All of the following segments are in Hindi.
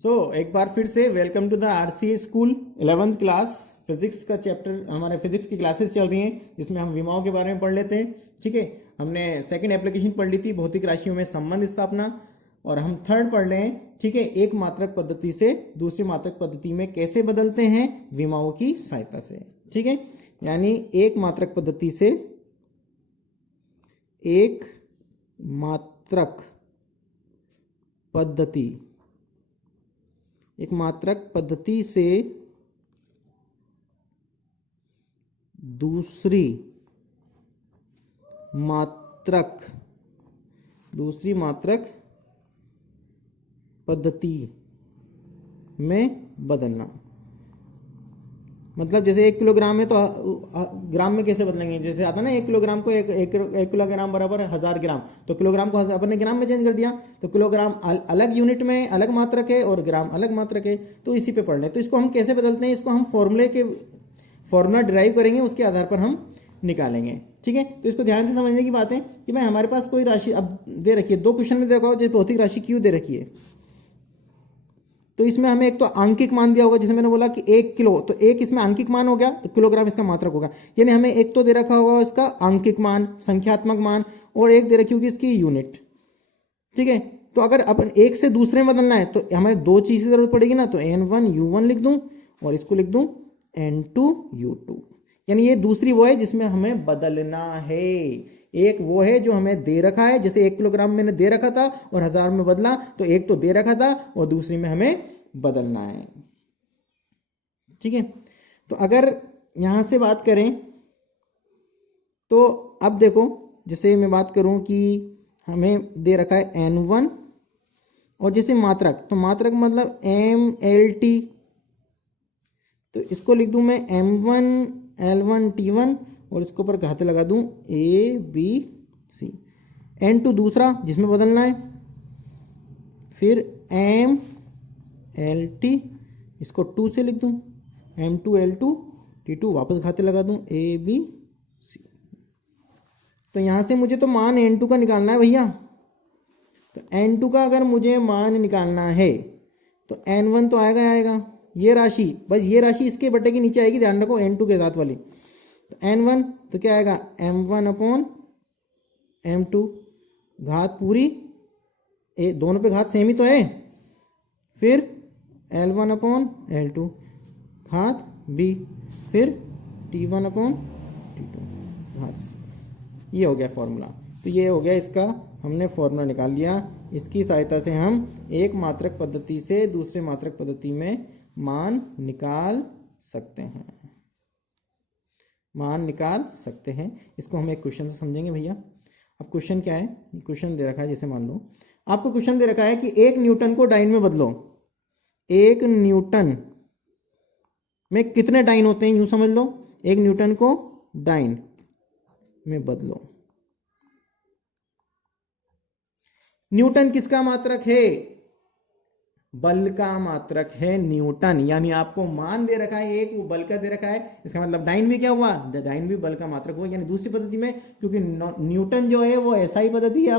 एक बार फिर से welcome to the RC school 11th class physics का चैप्टर। हमारे फिजिक्स की क्लासेस चल रही हैं जिसमें हम विमाओं के बारे में पढ़ लेते हैं। ठीक है, हमने सेकंड एप्लीकेशन पढ़ ली थी भौतिक राशियों में संबंध स्थापना, और हम थर्ड पढ़ रहे हैं। ठीक है, एक मात्रक पद्धति से दूसरी मात्रक पद्धति में कैसे बदलते हैं विमाओं की सहायता से। ठीक है, यानी एक मात्रक पद्धति से एक मात्रक पद्धति से दूसरी मात्रक पद्धति में बदलना। मतलब जैसे 1 किलोग्राम है तो ग्राम में कैसे बदलेंगे, जैसे आता ना 1 किलोग्राम को एक किलोग्राम बराबर 1000 ग्राम, तो किलोग्राम को अपन ने ग्राम में चेंज कर दिया, तो किलोग्राम अलग यूनिट में अलग मात्रक है और ग्राम अलग मात्रक है। तो इसी पे पढ़ लें। तो इसको हम कैसे बदलते हैं, इसको हम फॉर्मूला डिराइव करेंगे, उसके आधार पर हम निकालेंगे। ठीक है, तो इसको ध्यान से समझने की बात है कि भाई हमारे पास कोई राशि अब दे रखी है, 2 क्वेश्चन में देखा हो जैसे भौतिक राशि क्यू दे रखी है, तो इसमें हमें एक तो आंकिक मान दिया होगा, जैसे मैंने बोला कि 1 किलो, तो एक इसमें आंकिक मान हो गया, किलोग्राम इसका मात्रक होगा। यानी हमें एक तो दे रखा होगा इसका आंकिक मान, संख्यात्मक मान, और एक दे रखी होगी इसकी यूनिट। ठीक है, तो अगर अपन एक से दूसरे में बदलना है तो हमें 2 चीज की जरूरत पड़ेगी ना, तो n1u1 लिख दूं और इसको लिख दूं n2u2। यानी ये दूसरी वो है जिसमें हमें बदलना है। एक वो है जो हमें दे रखा है, जैसे 1 किलोग्राम मैंने दे रखा था और 1000 में बदला, तो एक तो दे रखा था और दूसरी में हमें बदलना है। ठीक है, तो अगर यहां से बात करें तो अब देखो, जैसे मैं बात करूं कि हमें दे रखा है n1 और जैसे मात्रक, तो मात्रक मतलब mlt, तो इसको लिख दूं मैं m1 l1 t1 और इसके ऊपर घाते लगा दूं a b c। n2 दूसरा जिसमें बदलना है, फिर m lt, इसको 2 से लिख दूं m2 l2 t2, वापस घाते लगा दूं a b c। तो यहां से मुझे तो मान n2 का निकालना है भैया। तो n2 का अगर मुझे मान निकालना है तो n1 तो आएगा ये राशि, बस ये राशि इसके बटे के नीचे आएगी, ध्यान रखो n2 के साथ वाली। तो n1 तो क्या आएगा m1 अपॉन m2, घात पूरी दोनों पे घात सेम ही तो है, फिर l1 अपॉन l2 घात b, फिर t1 अपॉन t2 घात c। ये हो गया फॉर्मूला। तो ये हो गया इसका, हमने फॉर्मूला निकाल लिया। इसकी सहायता से हम एक मात्रक पद्धति से दूसरे मात्रक पद्धति में मान निकाल सकते हैं। इसको हम एक क्वेश्चन से समझेंगे भैया। अब क्वेश्चन क्या है, क्वेश्चन दे रखा है, जैसे मान लो आपको क्वेश्चन दे रखा है कि 1 न्यूटन को डाइन में बदलो। 1 न्यूटन में कितने डाइन होते हैं, यूं समझ लो, 1 न्यूटन को डाइन में बदलो। न्यूटन किसका मात्रक है, बल का मात्रक है न्यूटन। यानी आपको मान दे रखा है एक, वो बल का दे रखा है, इसका मतलब डाइन भी क्या हुआ, डाइन भी बल का मात्रक हुआ। यानी दूसरी पद्धति में, क्योंकि न्यूटन जो है वो एसआई पद्धति या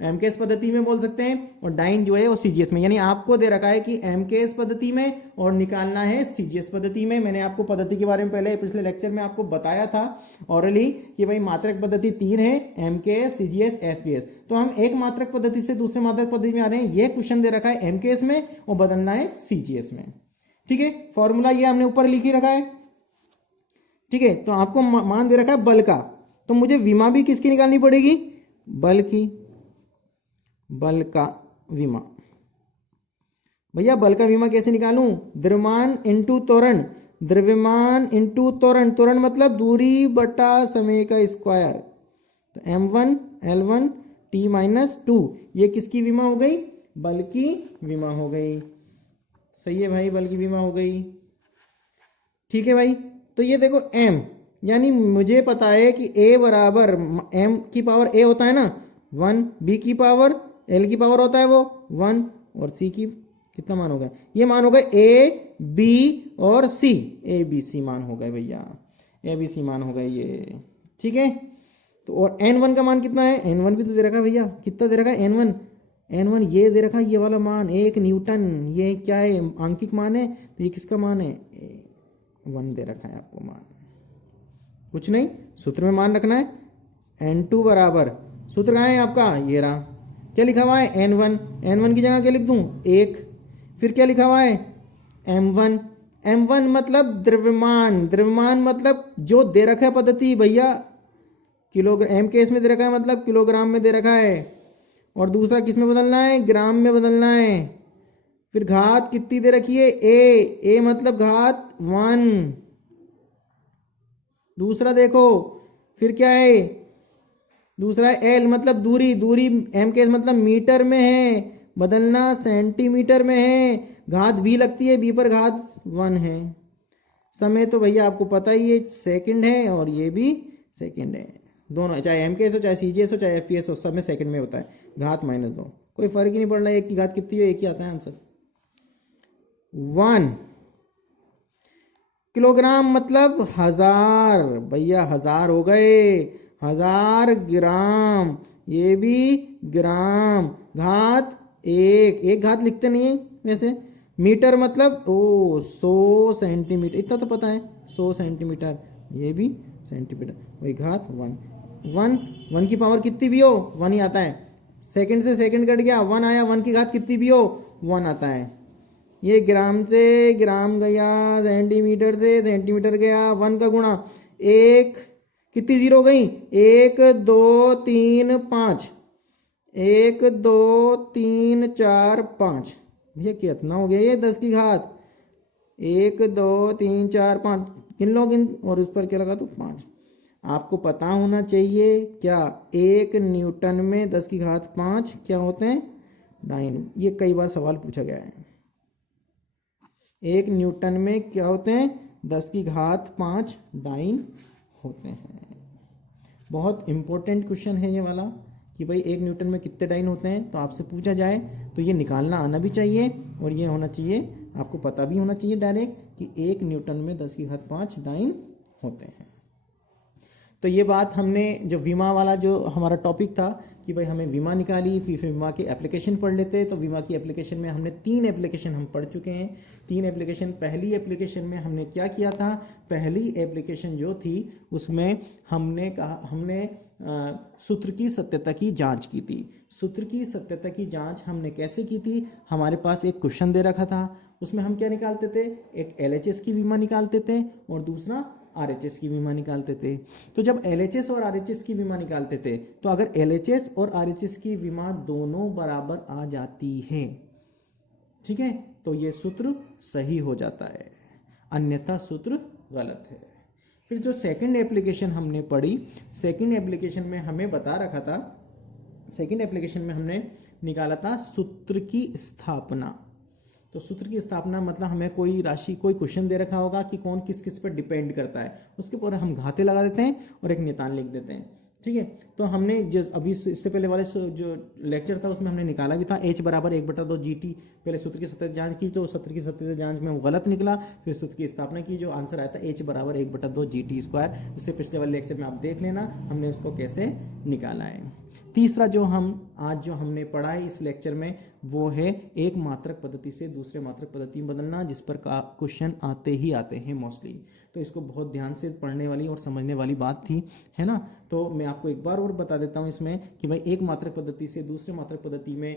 एमकेएस पद्धति में बोल सकते हैं, और डाइन जो है वो सीजीएस में। यानी आपको दे रखा है कि एमकेएस पद्धति में और निकालना है सीजीएस पद्धति में। मैंने आपको पद्धति के बारे में पहले पिछले लेक्चर में आपको बताया था ऑरली कि भाई मात्रक पद्धति 3 है, एमकेएस, सीजीएस, एफपीएस। तो हम एक मात्रक पद्धति से दूसरे मात्रक पद्धति में आ रहे हैं। यह क्वेश्चन दे रखा है एमकेएस में और बदलना है सीजीएस में। ठीक है, फॉर्मूला ये हमने ऊपर लिख ही रखा है। ठीक है, तो आपको मान दे रखा है बल का, तो मुझे विमा भी किसकी निकालनी पड़ेगी, बल का विमा। भैया बल का विमा कैसे निकालूं, द्रव्यमान इंटू त्वरण, द्रव्यमान इंटू त्वरण, त्वरण मतलब दूरी बटा समय का स्क्वायर। तो m1 l1 t-2, ये किसकी विमा हो गई, बल की विमा हो गई। सही है भाई, बल की विमा हो गई। ठीक है भाई, तो ये देखो m, यानी मुझे पता है कि a बराबर m की पावर a होता है ना 1, b की पावर l की पावर होता है वो 1, और c की कितना मान होगा, ये मान होगा a b और c, a b c मान हो गए भैया, a b c मान हो गए ये। ठीक है, तो और n1 का मान कितना है, n1 भी तो दे रखा है भैया, कितना दे रखा है n1, N1 ये दे रखा ये वाला मान 1 न्यूटन, ये क्या है आंकिक मान है, तो ये किसका मान है 1 दे रखा है आपको मान, कुछ नहीं सूत्र में मान रखना है। N2 बराबर सूत्र कहाँ है आपका, ये रहा, क्या लिखा हुआ है N1, N1 की जगह क्या लिख दूं 1, फिर क्या लिखा हुआ है M1, M1 मतलब द्रव्यमान, द्रव्यमान मतलब जो दे रखा है पद्धति भैया किलोग्राम, एम के एस में दे रखा है मतलब किलोग्राम में दे रखा है, और दूसरा किस में बदलना है ग्राम में बदलना है। फिर घात कितनी दे रखी है ए मतलब घात 1, दूसरा देखो फिर क्या है, दूसरा है एल मतलब दूरी, दूरी एम के एस मतलब मीटर में है, बदलना सेंटीमीटर में है, घात भी लगती है बी पर घात 1 है। समय तो भैया आपको पता ही है सेकंड है, और ये भी सेकंड है, दोनों चाहे एम के एस हो चाहे सी जी एस हो चाहे एफ पी एस हो सब में सेकंड में होता है, घात -2, कोई फर्क ही नहीं पड़ रहा है, एक की घात कितनी हो एक ही आता है आंसर। 1 किलोग्राम मतलब 1000 भैया, 1000 हो गए, 1000 ग्राम, ये भी ग्राम, घात 1, एक घात लिखते नहीं है वैसे, मीटर मतलब 100 सेंटीमीटर, इतना तो पता है 100 सेंटीमीटर, ये भी सेंटीमीटर, वही घात 1 की पावर कितनी भी हो 1 ही आता है, सेकंड से सेकंड कट गया 1 आया, 1 की घात कितनी भी हो 1 आता है। ये ग्राम से ग्राम गया, सेंटीमीटर से सेंटीमीटर गया, 1 का गुणा, एक कितनी जीरो गई 1 2 3 5, 1 2 3 4 5, भैया कितना हो गया ये 10 की घात, 1 2 3 4 5 गिन लो गिन, और उस पर क्या लगा तो 5। आपको पता होना चाहिए क्या 1 न्यूटन में 10 की घात 5 क्या होते हैं डाइन, ये कई बार सवाल पूछा गया है, 1 न्यूटन में क्या होते हैं 10 की घात 5 डाइन होते हैं। बहुत इंपॉर्टेंट क्वेश्चन है ये वाला कि भाई 1 न्यूटन में कितने डाइन होते हैं, तो आपसे पूछा जाए तो ये निकालना आना भी चाहिए, और ये होना चाहिए आपको पता भी होना चाहिए डायरेक्ट कि 1 न्यूटन में 10 की घात 5 डाइन होते हैं। तो ये बात हमने जो विमा वाला जो हमारा टॉपिक था कि भाई हमें विमा निकाली, फिर विमा की एप्लीकेशन पढ़ लेते हैं, तो विमा की एप्लीकेशन में हमने 3 एप्लीकेशन हम पढ़ चुके हैं। 3 एप्लीकेशन, पहली एप्लीकेशन में हमने क्या किया था, पहली एप्लीकेशन जो थी उसमें हमने सूत्र की सत्यता की जांच की थी। सूत्र की सत्यता की जांच हमने कैसे की थी, हमारे पास एक क्वेश्चन दे रखा था, उसमें हम क्या निकालते थे, एक LHS की विमा निकालते थे और दूसरा RHS की विमा निकालते थे। तो जब LHS और RHS की विमा निकालते थे, तो अगर LHS और RHS की विमा दोनों बराबर आ जाती है, ठीक है, तो ये सूत्र सही हो जाता है, अन्यथा सूत्र गलत है। फिर जो सेकंड एप्लीकेशन हमने पढ़ी, सेकंड एप्लीकेशन में हमें बता रखा था, सेकंड एप्लीकेशन में हमने निकाला था सूत्र की स्थापना। तो सूत्र की स्थापना मतलब हमें कोई राशि, कोई क्वेश्चन दे रखा होगा कि कौन किस किस पर डिपेंड करता है, उसके ऊपर हम घाते लगा देते हैं और एक नियतांक लिख देते हैं, ठीक है। तो हमने जो अभी इससे पहले वाले जो लेक्चर था उसमें हमने निकाला भी था H बराबर 1/2 GT, पहले सूत्र की सत्यता जांच की, तो सूत्र की सत्यता जांच में वो गलत निकला, फिर सूत्र की स्थापना की, जो आंसर आया था H बराबर 1/2 GT²। इससे पिछले वाले लेक्चर में आप देख लेना हमने उसको कैसे निकाला है। तीसरा जो हमने पढ़ा है इस लेक्चर में वो है एक मात्रक पद्धति से दूसरे मात्रक पद्धति में बदलना, जिस पर क्वेश्चन आते ही आते हैं मोस्टली, तो इसको बहुत ध्यान से पढ़ने वाली और समझने वाली बात थी, है ना। तो मैं आपको एक बार और बता देता हूँ इसमें कि भाई एक मात्रक पद्धति से दूसरे मात्रक पद्धति में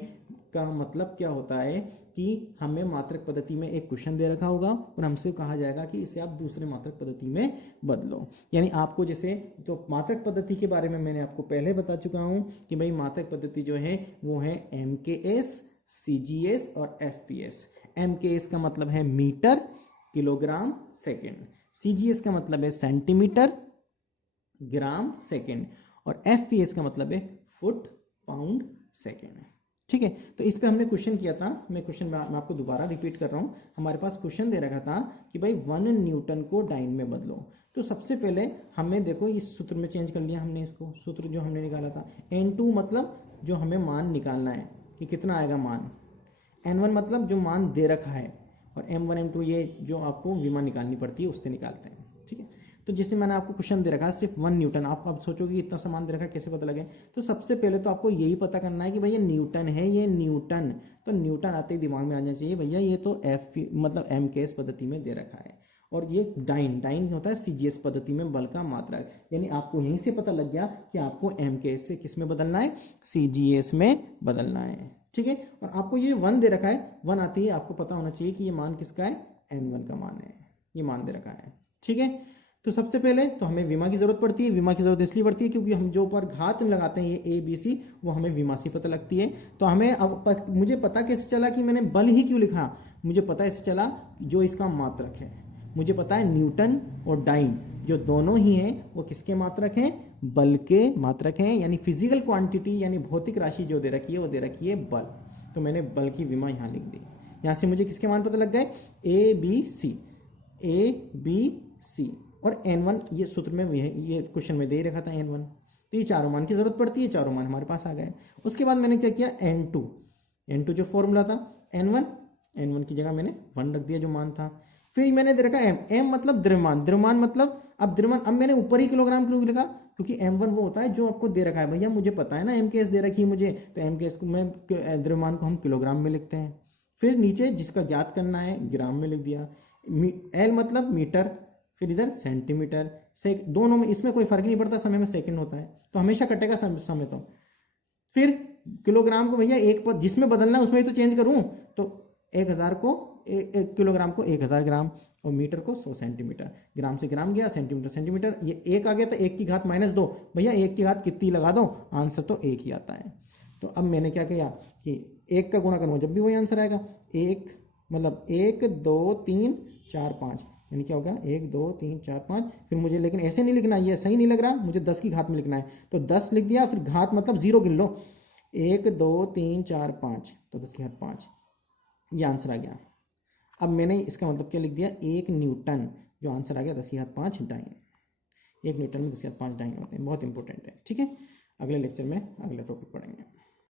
का मतलब क्या होता है कि हमें मात्रक पद्धति में एक क्वेश्चन दे रखा होगा और हमसे कहा जाएगा कि इसे आप दूसरे मात्रक पद्धति में बदलो। यानी आपको जैसे, तो मात्रक पद्धति के बारे में मैंने आपको पहले बता चुका हूँ कि भाई मात्रक पद्धति जो है वो है MKS, CGS और FPS। MKS का मतलब है मीटर, किलोग्राम, सेकंड। CGS का मतलब है सेंटीमीटर, ग्राम, सेकंड। और FPS का मतलब है फुट, पाउंड, सेकंड, ठीक है। तो इस पे हमने क्वेश्चन किया था, मैं आपको दोबारा रिपीट कर रहा हूँ। हमारे पास क्वेश्चन दे रखा था कि भाई 1 न्यूटन को डाइन में बदलो। तो सबसे पहले हमें देखो इस सूत्र में चेंज कर लिया हमने, इसको सूत्र जो हमने निकाला था N2 मतलब जो हमें मान निकालना है कि कितना आएगा मान, N1 मतलब जो मान दे रखा है, और M1 M2 ये जो आपको विमा निकालनी पड़ती है उससे निकालते हैं, ठीक है। तो जैसे मैंने आपको क्वेश्चन दे रखा है सिर्फ 1 न्यूटन, आपको आप सोचोगे कि इतना सामान दे रखा है कैसे पता लगे। तो सबसे पहले तो आपको यही पता करना है कि भैया न्यूटन है, ये न्यूटन, तो न्यूटन आते ही दिमाग में आ जाना चाहिए भैया ये तो एफ मतलब MKS पद्धति में दे रखा है। और ये डाइन होता है CGS पद्धति में बल का मात्रक, यानी आपको यहीं से पता लग गया कि आपको MKS से किस में बदलना है, CGS में बदलना है। ठीक है, और आपको ये 1 दे रखा है, 1 आती है आपको पता होना चाहिए कि ये मान किसका है, N1 का मान है, ये मान दे रखा है। ठीक है, तो सबसे पहले तो हमें विमा की जरूरत पड़ती है। विमा की जरूरत इसलिए पड़ती है क्योंकि हम जो ऊपर घात लगाते हैं ये ABC, वो हमें विमा से पता लगती है। तो हमें अब मुझे पता कैसे चला कि मैंने बल ही क्यों लिखा, मुझे पता ऐसे चला जो इसका मात्रक है, मुझे पता है न्यूटन और डाइन जो दोनों ही हैं वो किसके मात्रक हैं, बल के मात्रक हैं, यानी फिजिकल क्वांटिटी यानी भौतिक राशि जो दे रखी है वो दे रखी है बल। तो मैंने बल की विमा यहाँ लिख दी। यहाँ से मुझे किसके मान पता लग गए, ABC और N1, ये सूत्र में ये क्वेश्चन में दे ही रखा था N1। तो ये चारों मान की जरूरत पड़ती है, चारों मान हमारे पास आ गए। उसके बाद मैंने क्या किया, N2 जो फॉर्मूला था, N1 की जगह मैंने 1 रख दिया जो मान था। फिर मैंने दे रखा M मतलब द्रव्यमान मतलब अब मैंने ऊपर ही किलोग्राम क्यों लिखा, क्योंकि M1 वो होता है जो आपको दे रखा है। भैया मुझे पता है ना MKS दे रखी है मुझे, तो MKS को मैं द्रव्यमान को हम किलोग्राम में लिखते हैं। फिर नीचे जिसका ज्ञात करना है ग्राम में लिख दिया। L मतलब मीटर, फिर इधर सेंटीमीटर से, दोनों में इसमें कोई फर्क नहीं पड़ता, समय में सेकंड होता है तो हमेशा कटेगा समय तो। फिर किलोग्राम को भैया एक पर जिसमें बदलना है उसमें तो चेंज करूं, तो 1000 को एक किलोग्राम को 1000 ग्राम और मीटर को 100 सेंटीमीटर, ग्राम से ग्राम गया, सेंटीमीटर ये 1 आ गया, तो 1 की घात -2, भैया 1 की घात कितनी लगा दो, आंसर तो 1 ही आता है। तो अब मैंने क्या किया कि 1 का गुणा करूँगा जब भी वही आंसर आएगा, 1 मतलब 1 2 3 4 5, यानी क्या होगा 1 2 3 4 5। फिर मुझे लेकिन ऐसे नहीं लिखना, ये सही नहीं लग रहा, मुझे 10 की घात में लिखना है, तो 10 लिख दिया, फिर घात मतलब 0 गिन लो, 1 2 3 4 5, तो 10 की घात 5, ये आंसर आ गया। अब मैंने इसका मतलब क्या लिख दिया, 1 न्यूटन, जो आंसर आ गया 10 की घात 5 डाइन। 1 न्यूटन में 10 की घात 5 डाइन होते हैं, बहुत इंपॉर्टेंट है। ठीक है, अगले लेक्चर में अगला टॉपिक पढ़ेंगे।